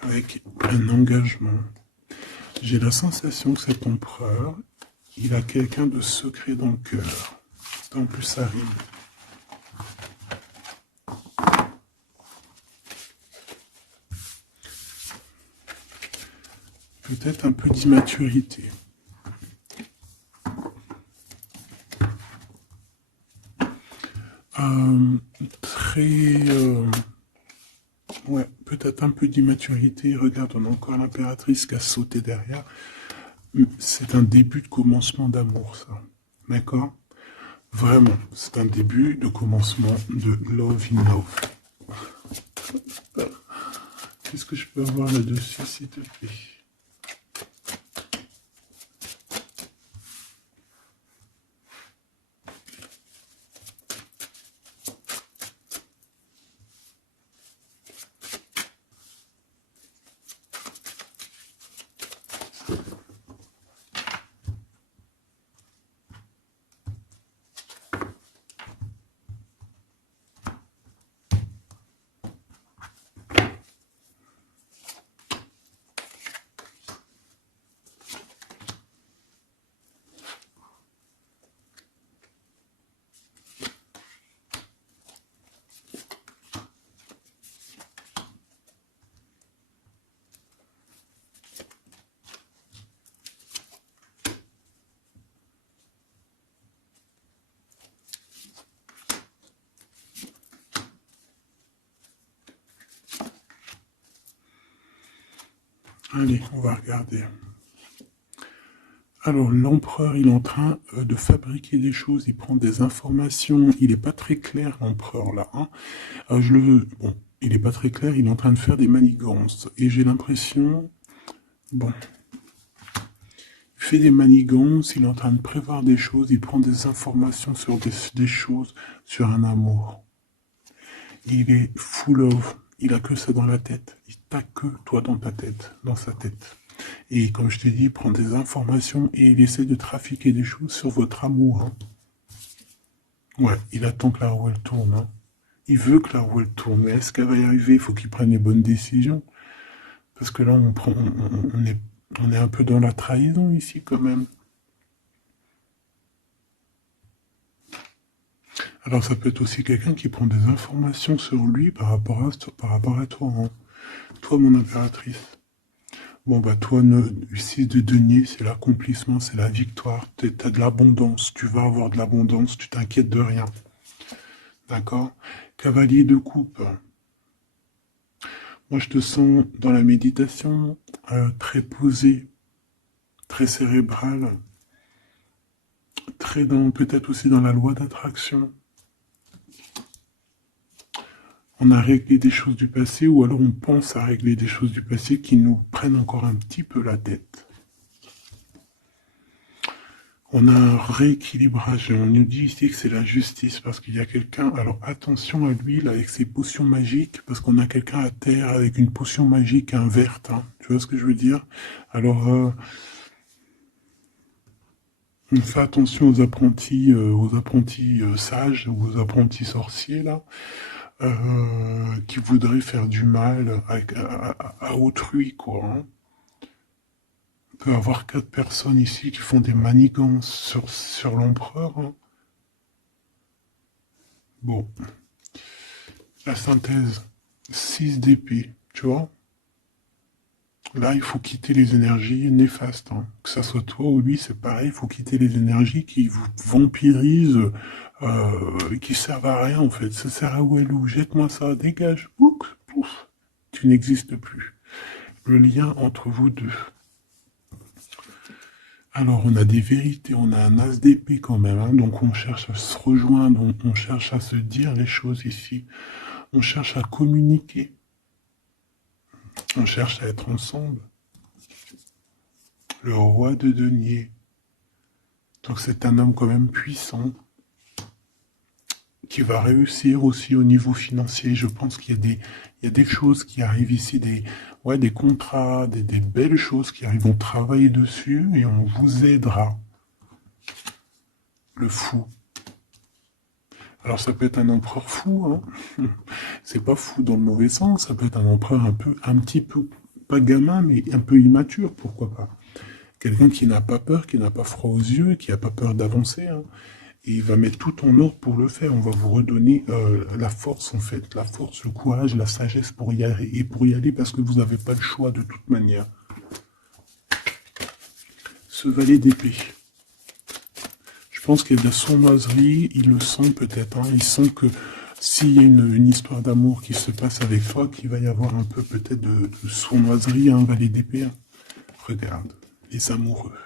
Avec un engagement. J'ai la sensation que cet empereur, il a quelqu'un de secret dans le cœur. En plus, ça rime. Peut-être un peu d'immaturité. Ouais, peut-être un peu d'immaturité. Regarde, on a encore l'impératrice qui a sauté derrière. C'est un début de commencement d'amour, ça. D'accord? Vraiment, c'est un début de commencement de love in love. Qu'est-ce que je peux avoir là-dessus, s'il te plaît? Allez, on va regarder. Alors, l'empereur, il est en train de fabriquer des choses, il prend des informations, il n'est pas très clair, l'empereur, là. Hein. Bon, il n'est pas très clair, il est en train de faire des manigances. Et j'ai l'impression... Bon, il fait des manigances, il est en train de prévoir des choses, il prend des informations sur des choses, sur un amour. Il est full of, il a que ça dans la tête. Il t'a que toi dans ta tête, dans sa tête. Et comme je t'ai dit, il prend des informations et il essaie de trafiquer des choses sur votre amour. Hein. Ouais, il attend que la roue elle tourne. Hein. Il veut que la roue elle tourne. Mais est-ce qu'elle va y arriver? Il faut qu'il prenne les bonnes décisions. Parce que là, on est un peu dans la trahison ici quand même. Alors ça peut être aussi quelqu'un qui prend des informations sur lui par rapport à toi. Hein. Toi, mon impératrice. Bon, bah toi, 6 de denier, c'est l'accomplissement, c'est la victoire. T'as de l'abondance, tu vas avoir de l'abondance, tu t'inquiètes de rien. D'accord? Cavalier de coupe. Moi, je te sens dans la méditation, très posé, très cérébral, très dans, peut-être aussi dans la loi d'attraction. On a réglé des choses du passé ou alors on pense à régler des choses du passé qui nous prennent encore un petit peu la tête. On a un rééquilibrage. On nous dit ici que c'est la justice parce qu'il y a quelqu'un. Alors attention à lui là avec ses potions magiques parce qu'on a quelqu'un à terre avec une potion magique verte. Hein. Tu vois ce que je veux dire? Alors on fait attention aux apprentis sages ou aux apprentis sorciers là qui voudraient faire du mal à autrui quoi. Hein. On peut avoir 4 personnes ici qui font des manigances sur l'empereur. Hein. Bon, la synthèse, 6 d'épée, tu vois. Là, il faut quitter les énergies néfastes. Hein. Que ça soit toi ou lui, c'est pareil, il faut quitter les énergies qui vous vampirisent, qui servent à rien en fait. Ça sert à Walou, jette-moi ça, dégage, pouf, pouf, tu n'existes plus. Le lien entre vous deux. Alors, on a des vérités, on a un as d'épée quand même, hein, donc on cherche à se rejoindre, on cherche à se dire les choses ici, on cherche à communiquer, on cherche à être ensemble. Le roi de denier, donc c'est un homme quand même puissant, qui va réussir aussi au niveau financier. Je pense qu'il y a des choses qui arrivent ici, des contrats, des belles choses qui arrivent. On travaille dessus et on vous aidera. Le fou. Alors ça peut être un empereur fou, hein. C'est pas fou dans le mauvais sens, ça peut être un empereur un petit peu, pas gamin, mais un peu immature, pourquoi pas. Quelqu'un qui n'a pas peur, qui n'a pas froid aux yeux, qui n'a pas peur d'avancer, hein. Et il va mettre tout en ordre pour le faire. On va vous redonner la force, en fait. La force, le courage, la sagesse pour y aller. Et pour y aller parce que vous n'avez pas le choix de toute manière. Ce valet d'épée. Je pense qu'il y a de la sournoiserie. Il le sent peut-être. Hein. Il sent que s'il y a une histoire d'amour qui se passe avec toi, qu'il va y avoir un peu peut-être de sournoiserie, un valet d'épée. Hein. Regarde, les amoureux.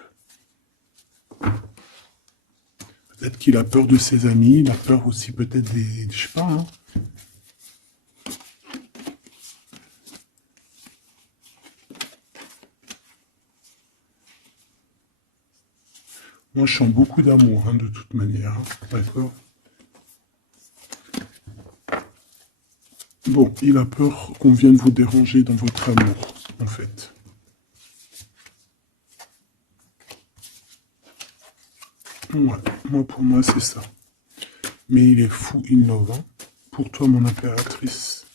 Peut-être qu'il a peur de ses amis, il a peur aussi peut-être des... Je sais pas, hein. Moi, je sens beaucoup d'amour, hein, de toute manière. Hein. D'accord? Bon, il a peur qu'on vienne vous déranger dans votre amour, en fait. Ouais, moi, pour moi, c'est ça. Mais il est fou innovant. Pour toi, mon impératrice.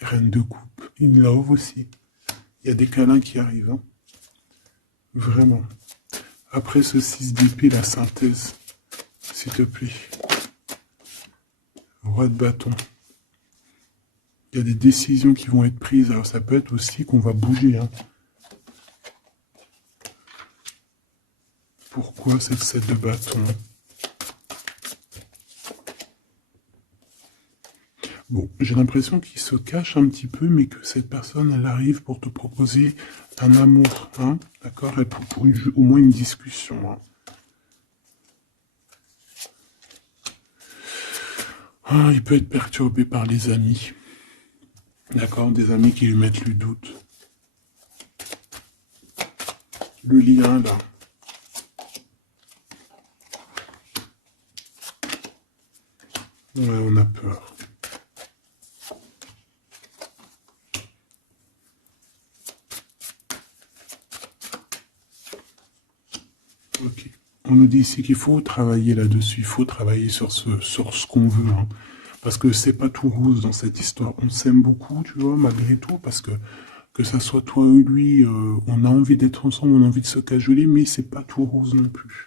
Reine de coupe. In love aussi. Il y a des câlins qui arrivent. Hein. Vraiment. Après ce 6 d'épée, la synthèse. S'il te plaît. Roi de bâton. Il y a des décisions qui vont être prises. Alors ça peut être aussi qu'on va bouger. Hein. Pourquoi cette 7 de bâton? Bon, j'ai l'impression qu'il se cache un petit peu, mais que cette personne, elle arrive pour te proposer un amour, hein, d'accord, et pour au moins une discussion. Hein. Ah, il peut être perturbé par les amis, d'accord, des amis qui lui mettent le doute. Le lien, là. Ouais, on a peur. Ok. On nous dit ici qu'il faut travailler là-dessus, il faut travailler sur ce qu'on veut. Hein. Parce que c'est pas tout rose dans cette histoire. On s'aime beaucoup, tu vois, malgré tout, parce que ça soit toi ou lui, on a envie d'être ensemble, on a envie de se cajoler, mais c'est pas tout rose non plus.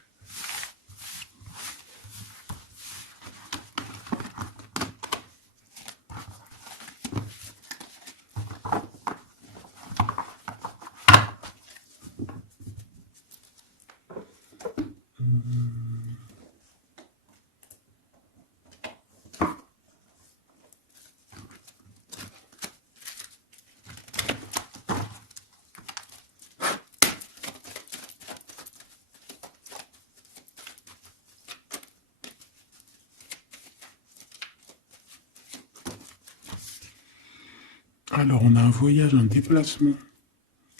Alors, on a un voyage, un déplacement.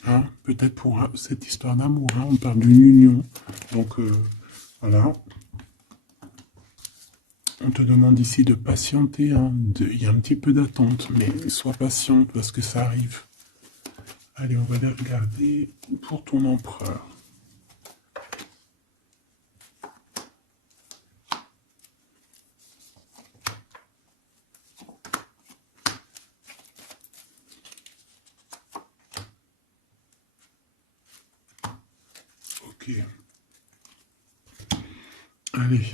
Hein, peut-être pour cette histoire d'amour. Hein, on parle d'une union. Donc, voilà. On te demande ici de patienter. Hein, il y a un petit peu d'attente, mais sois patiente parce que ça arrive. Allez, on va aller regarder pour ton empereur. Ok. Allez.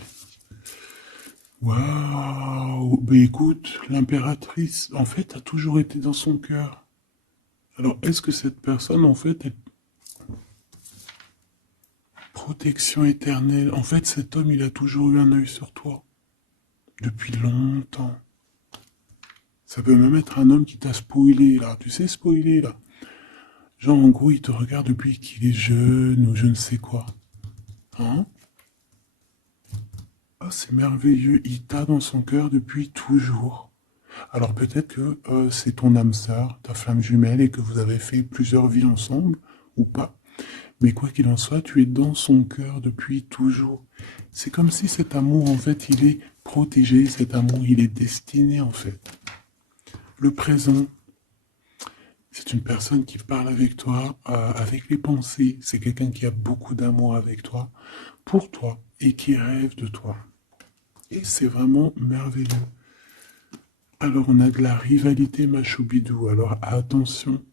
Waouh. Ben écoute, l'impératrice, en fait, a toujours été dans son cœur. Alors, est-ce que cette personne, en fait, est protection éternelle? En fait, cet homme, il a toujours eu un œil sur toi. Depuis longtemps. Ça peut même être un homme qui t'a spoilé, là. Tu sais, spoiler, là. Genre, en gros, il te regarde depuis qu'il est jeune ou je ne sais quoi. Hein? Ah, c'est merveilleux. Il t'a dans son cœur depuis toujours. Alors peut-être que c'est ton âme sœur, ta flamme jumelle, et que vous avez fait plusieurs vies ensemble, ou pas. Mais quoi qu'il en soit, tu es dans son cœur depuis toujours. C'est comme si cet amour, en fait, il est protégé, cet amour, il est destiné, en fait. Le présent, c'est une personne qui parle avec toi, avec les pensées. C'est quelqu'un qui a beaucoup d'amour avec toi, pour toi, et qui rêve de toi. Et c'est vraiment merveilleux. Alors on a de la rivalité machoubidou. Alors attention.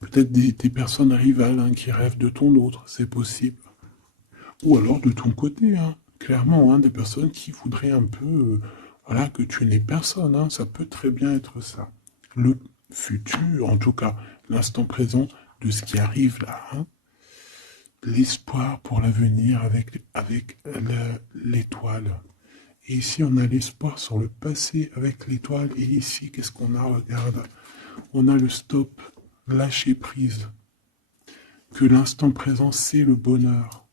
Peut-être des personnes rivales hein, qui rêvent de ton autre, c'est possible. Ou alors de ton côté, hein, clairement, hein, des personnes qui voudraient un peu voilà, que tu n'aies personne. Hein, ça peut très bien être ça. Le futur, en tout cas, l'instant présent de ce qui arrive là. Hein, l'espoir pour l'avenir avec l'étoile. Et ici, on a l'espoir sur le passé avec l'étoile. Et ici, qu'est-ce qu'on a? Regarde. On a le stop, lâcher prise. Que l'instant présent, c'est le bonheur.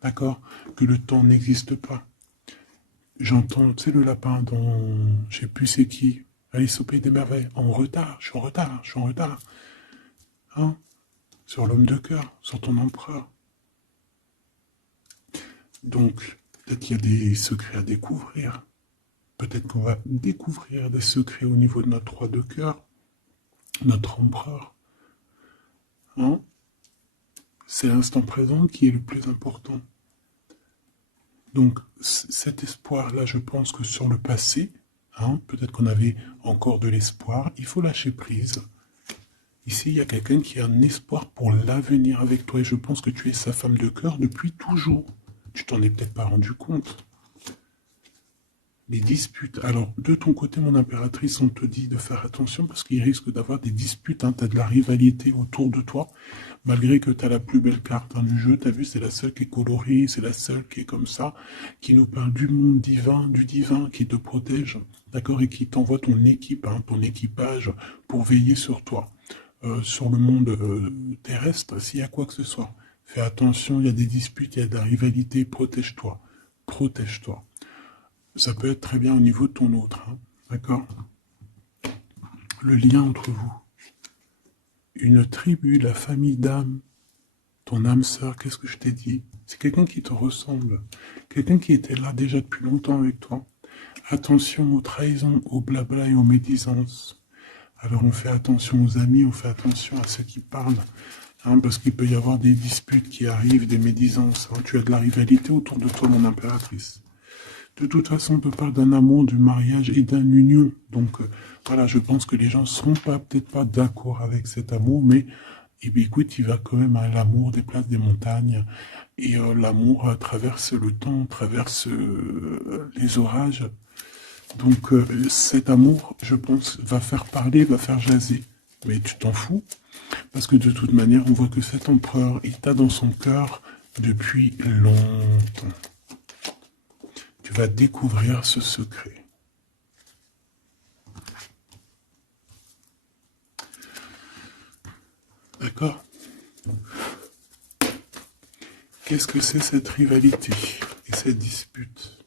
D'accord? Que le temps n'existe pas. J'entends, tu sais, le lapin dans, je sais plus c'est qui, Alice au Pays des Merveilles. En retard, je suis en retard, je suis en retard. Hein? Sur l'homme de cœur, sur ton empereur. Donc, peut-être qu'il y a des secrets à découvrir. Peut-être qu'on va découvrir des secrets au niveau de notre roi de cœur, notre empereur. Hein? C'est l'instant présent qui est le plus important. Donc cet espoir-là, je pense que sur le passé, hein, peut-être qu'on avait encore de l'espoir, il faut lâcher prise. Ici, il y a quelqu'un qui a un espoir pour l'avenir avec toi et je pense que tu es sa femme de cœur depuis toujours. Tu t'en es peut-être pas rendu compte. Les disputes. Alors, de ton côté, mon impératrice, on te dit de faire attention parce qu'il risque d'avoir des disputes. Hein. Tu as de la rivalité autour de toi, malgré que tu as la plus belle carte dans le jeu. Tu as vu, c'est la seule qui est colorée, c'est la seule qui est comme ça, qui nous parle du monde divin, du divin qui te protège, d'accord, et qui t'envoie ton équipe, hein, ton équipage pour veiller sur toi. sur le monde terrestre, s'il y a quoi que ce soit. Fais attention, il y a des disputes, il y a de la rivalité, protège-toi. Protège-toi. Ça peut être très bien au niveau de ton autre, hein, d'accord? Le lien entre vous. Une tribu, la famille d'âme, ton âme sœur, qu'est-ce que je t'ai dit? C'est quelqu'un qui te ressemble, quelqu'un qui était là déjà depuis longtemps avec toi. Attention aux trahisons, aux blabla et aux médisances. Alors on fait attention aux amis, on fait attention à ceux qui parlent, hein, parce qu'il peut y avoir des disputes qui arrivent, des médisances. Hein. Tu as de la rivalité autour de toi, mon impératrice. De toute façon, on peut parler d'un amour, du mariage et d'une union. Donc voilà, je pense que les gens ne seront peut-être pas d'accord avec cet amour, mais eh bien, écoute, il va quand même à l'amour des places des montagnes. Et l'amour traverse le temps, traverse les orages. Donc cet amour, je pense, va faire parler, va faire jaser. Mais tu t'en fous, parce que de toute manière, on voit que cet empereur, il t'a dans son cœur depuis longtemps. Tu vas découvrir ce secret. D'accord? Qu'est-ce que c'est cette rivalité et cette dispute?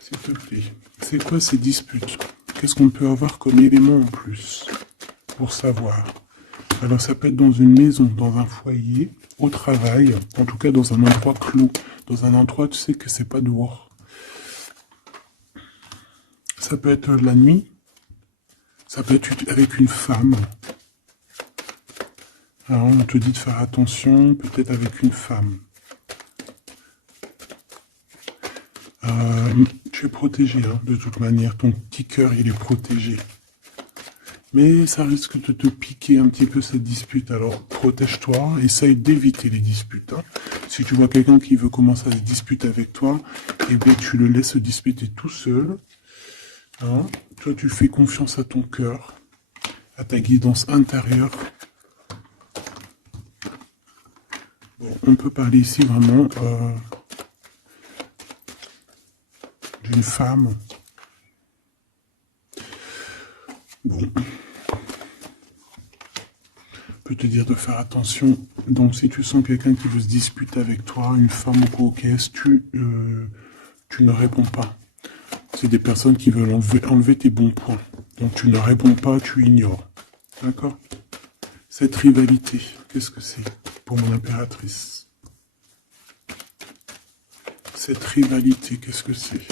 S'il te plaît. C'est quoi ces disputes? Qu'est-ce qu'on peut avoir comme élément en plus pour savoir? Alors ça peut être dans une maison, dans un foyer, au travail, en tout cas dans un endroit clos, dans un endroit tu sais que c'est pas dehors. Ça peut être la nuit, ça peut être avec une femme. Alors on te dit de faire attention, peut-être avec une femme. Tu es protégé, hein, de toute manière, ton petit cœur il est protégé. Mais ça risque de te piquer un petit peu cette dispute, alors protège-toi, essaye d'éviter les disputes. Hein. Si tu vois quelqu'un qui veut commencer à se disputer avec toi, eh bien tu le laisses se disputer tout seul. Hein. Toi tu fais confiance à ton cœur, à ta guidance intérieure. Bon, on peut parler ici vraiment d'une femme. Bon. Peut te dire de faire attention. Donc si tu sens quelqu'un qui veut se disputer avec toi, une femme ou quoi, qu'est-ce tu ne réponds pas. C'est des personnes qui veulent enlever tes bons points. Donc tu ne réponds pas, tu ignores. D'accord? Cette rivalité, qu'est-ce que c'est pour mon impératrice? Cette rivalité, qu'est-ce que c'est?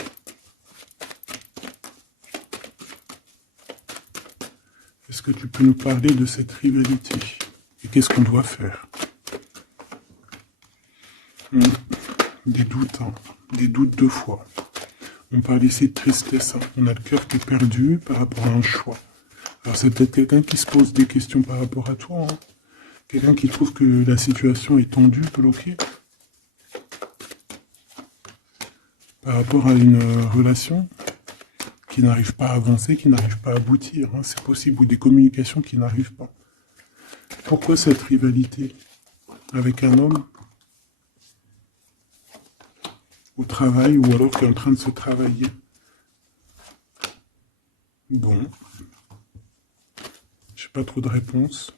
Est-ce que tu peux nous parler de cette rivalité? Et qu'est-ce qu'on doit faire? Des doutes, hein. Des doutes deux fois. On parle ici de tristesse, hein. On a le cœur qui est perdu par rapport à un choix. Alors c'est peut-être quelqu'un qui se pose des questions par rapport à toi. Hein. Quelqu'un qui trouve que la situation est tendue, bloquée. Par rapport à une relation qui n'arrive pas à avancer, qui n'arrive pas à aboutir. Hein. C'est possible, ou des communications qui n'arrivent pas. Pourquoi cette rivalité avec un homme au travail ou alors qui est en train de se travailler? Bon. J'ai pas trop de réponses.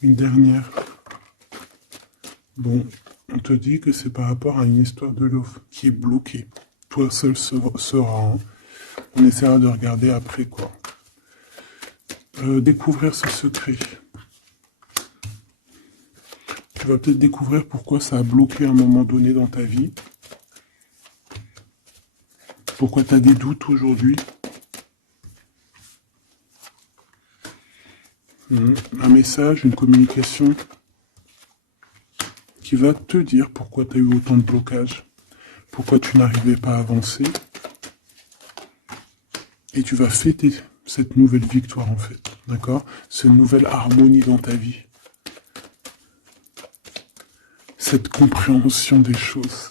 Une dernière. Bon, on te dit que c'est par rapport à une histoire de love qui est bloquée. Toi seul sera. Hein. On essaiera de regarder après quoi. Découvrir ce secret. Tu vas peut-être découvrir pourquoi ça a bloqué à un moment donné dans ta vie. Pourquoi tu as des doutes aujourd'hui. Un message, une communication qui va te dire pourquoi tu as eu autant de blocages, pourquoi tu n'arrivais pas à avancer. Et tu vas fêter cette nouvelle victoire en fait, d'accord? Cette nouvelle harmonie dans ta vie. Cette compréhension des choses.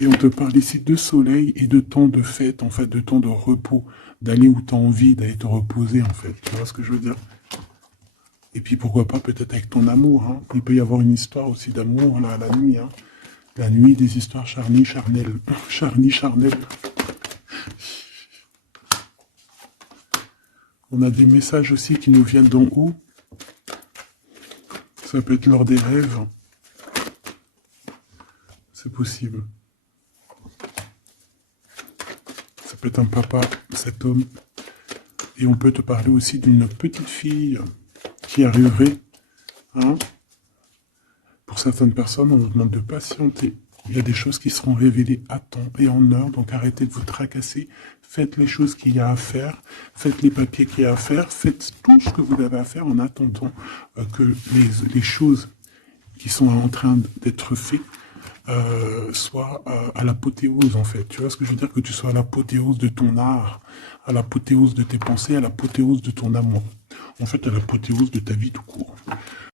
Et on te parle ici de soleil et de temps de fête, en fait, de temps de repos, d'aller où tu as envie, d'aller te reposer, en fait. Tu vois ce que je veux dire? Et puis pourquoi pas peut-être avec ton amour. Hein. Il peut y avoir une histoire aussi d'amour là, la nuit. Hein. La nuit, des histoires charnelles. Charnelles. On a des messages aussi qui nous viennent d'en haut. Ça peut être lors des rêves. C'est possible. Ça peut être un papa, cet homme. Et on peut te parler aussi d'une petite fille qui arriverait. Hein. Pour certaines personnes, on vous demande de patienter. Il y a des choses qui seront révélées à temps et en heure, donc arrêtez de vous tracasser. Faites les choses qu'il y a à faire, faites les papiers qu'il y a à faire, faites tout ce que vous avez à faire en attendant que les choses qui sont en train d'être faites soient à l'apothéose en fait. Tu vois ce que je veux dire? Que tu sois à l'apothéose de ton art, à l'apothéose de tes pensées, à l'apothéose de ton amour. En fait, à l'apothéose de ta vie tout court.